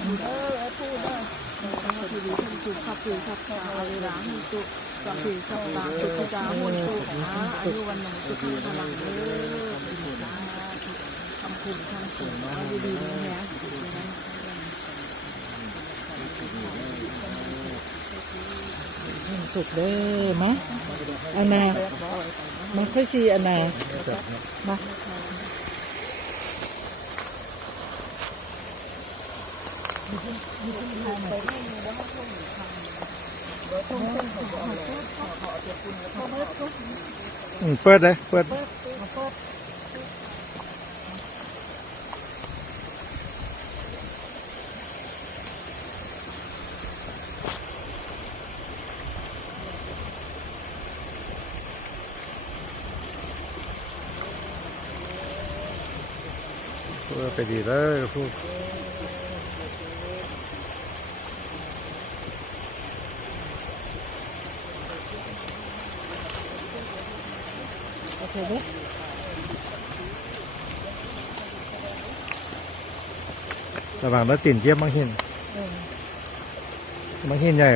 พูดได้ทีดีท่านสุขปีขับอาเวลาหุ่นสุสัพเพสัพพะตุกจาหุ่นสุอายุวันหนึ่งสุขพลังทำคุณเอาดีๆนะสุดเลยมะอันนามาค่อยซีอันนามาเปิดเลยเปิดไปดีเลยพูดโอเคไหมระหว่างแล้วติ่นเจี๊ยบมังหินใหญ่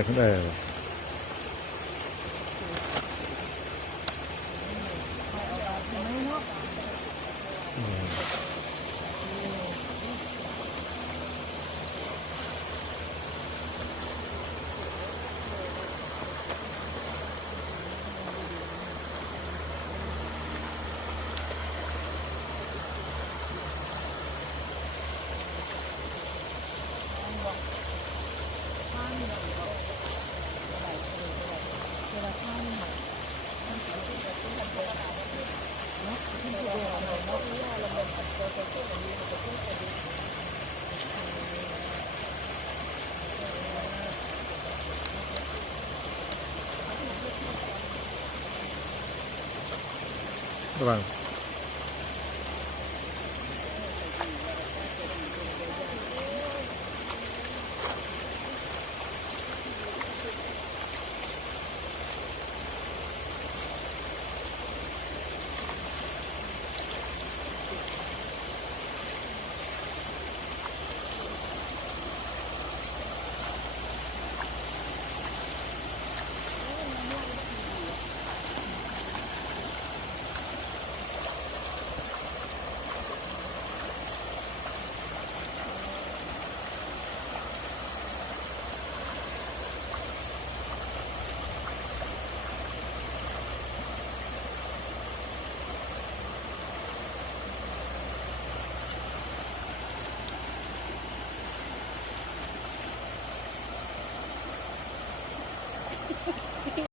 ระหว่าง